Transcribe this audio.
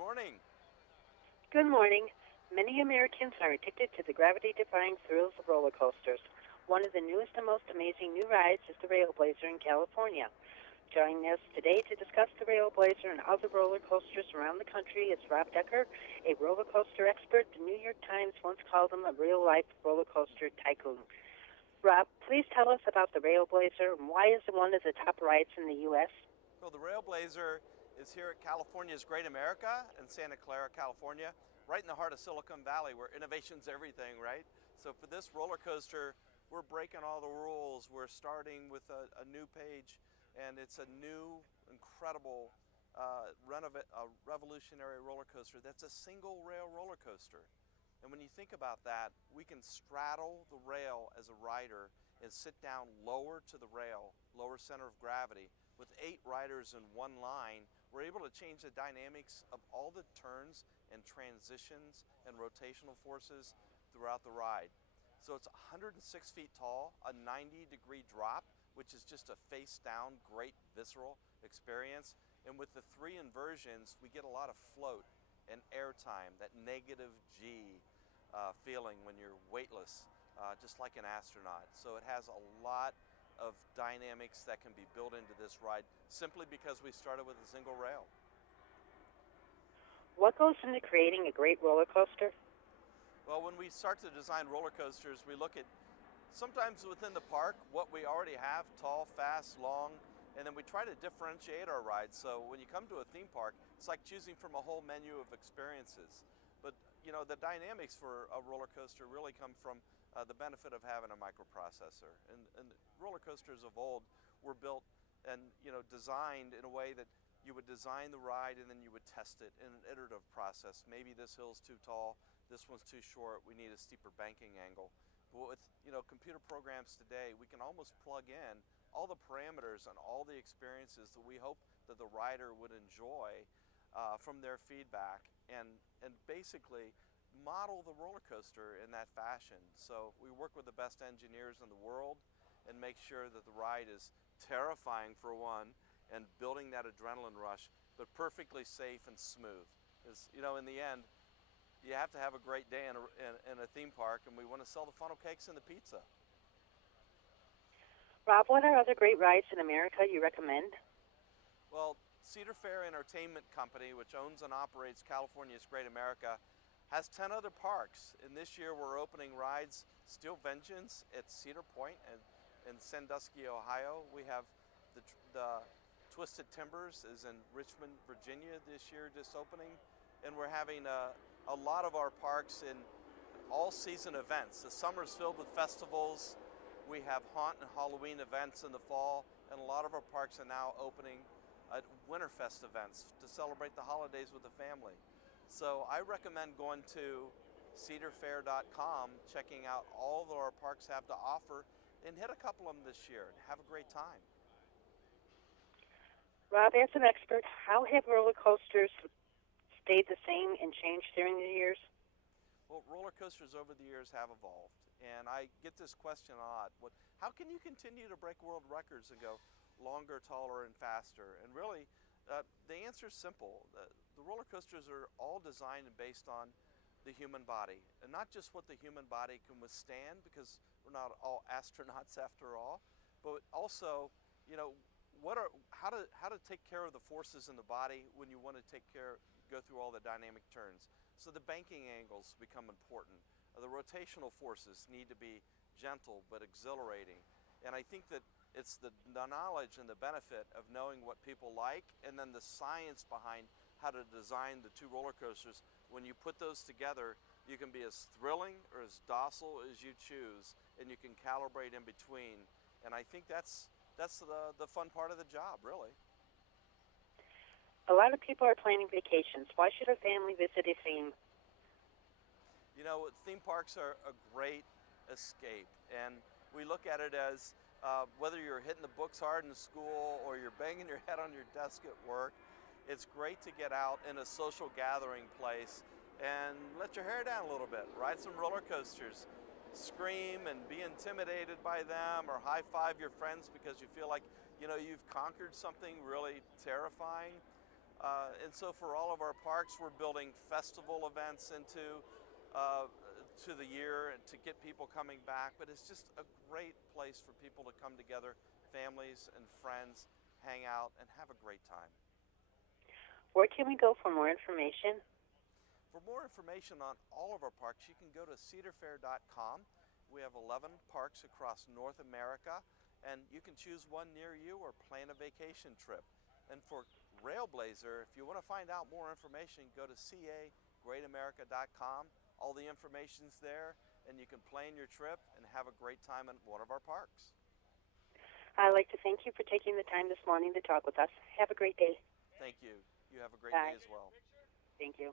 morning. Good morning. Many Americans are addicted to the gravity-defying thrills of roller coasters. One of the newest and most amazing new rides is the RailBlazer in California. Joining us today to discuss the RailBlazer and other roller coasters around the country is Rob Decker, a roller coaster expert. The New York Times once called him a real-life roller coaster tycoon. Rob, please tell us about the RailBlazer and why is it one of the top rides in the U.S.? Well, the RailBlazer is here at California's Great America in Santa Clara, California, right in the heart of Silicon Valley where innovation's everything, right? So for this roller coaster, we're breaking all the rules. We're starting with a new page, and it's a new, incredible, revolutionary roller coaster that's a single rail roller coaster. And when you think about that, we can straddle the rail as a rider and sit down lower to the rail, lower center of gravity. With 8 riders in one line, we're able to change the dynamics of all the turns and transitions and rotational forces throughout the ride. So it's 106 feet tall, a 90-degree drop, which is just a face-down, great visceral experience. And with the 3 inversions, we get a lot of float and airtime, that negative G feeling when you're weightless, just like an astronaut. So it has a lot of dynamics that can be built into this ride simply because we started with a single rail. What goes into creating a great roller coaster? Well, when we start to design roller coasters, we look at sometimes within the park what we already have, tall, fast, long, and then we try to differentiate our rides. So when you come to a theme park, it's like choosing from a whole menu of experiences. But you know, the dynamics for a roller coaster really come from the benefit of having a microprocessor. And roller coasters of old were built and designed in a way that you would design the ride and then you would test it in an iterative process. Maybe this hill's too tall, this one's too short, we need a steeper banking angle. But with computer programs today, we can almost plug in all the parameters and all the experiences that we hope that the rider would enjoy from their feedback, and basically model the roller coaster in that fashion. So we work with the best engineers in the world and make sure that the ride is terrifying for one and building that adrenaline rush, but perfectly safe and smooth. Because in the end, you have to have a great day in a theme park, and we want to sell the funnel cakes and the pizza. Rob, what are other great rides in America you recommend? Well, Cedar Fair Entertainment Company, which owns and operates California's Great America, has 10 other parks. And this year we're opening rides Steel Vengeance at Cedar Point in Sandusky, Ohio. We have the Twisted Timbers is in Richmond, Virginia this year, just opening. And we're having a lot of our parks in all-season events. The summer's filled with festivals. We have haunt and Halloween events in the fall, and a lot of our parks are now opening at Winterfest events to celebrate the holidays with the family. So I recommend going to cedarfair.com, checking out all that our parks have to offer, and hit a couple of them this year and have a great time. Rob, as an expert, how have roller coasters stayed the same and changed during the years? Well, roller coasters over the years have evolved, and I get this question a lot. How can you continue to break world records and go longer, taller, and faster? And really, the answer is simple. The roller coasters are all designed and based on the human body, and not just what the human body can withstand, because we're not all astronauts after all, but also, how to take care of the forces in the body when you want to go through all the dynamic turns. So the banking angles become important. The rotational forces need to be gentle but exhilarating. And I think that it's the knowledge and the benefit of knowing what people like, and then the science behind how to design the two roller coasters. When you put those together, you can be as thrilling or as docile as you choose, and you can calibrate in between. And I think that's the fun part of the job, really. A lot of people are planning vacations. Why should a family visit a theme? Theme parks are a great escape, and we look at it as whether you're hitting the books hard in school or you're banging your head on your desk at work, it's great to get out in a social gathering place and let your hair down a little bit, ride some roller coasters, scream and be intimidated by them, or high-five your friends because you feel like you've conquered something really terrifying. And so for all of our parks, we're building festival events into to the year and to get people coming back. But it's just a great place for people to come together, families and friends, hang out and have a great time. Where can we go for more information? For more information on all of our parks, you can go to cedarfair.com. We have 11 parks across North America, and you can choose one near you or plan a vacation trip. And for RailBlazer, if you want to find out more information, go to cagreatamerica.com. All the information's there, and you can plan your trip and have a great time at one of our parks. I'd like to thank you for taking the time this morning to talk with us. Have a great day. Thank you. You have a great Bye. day as well. Thank you.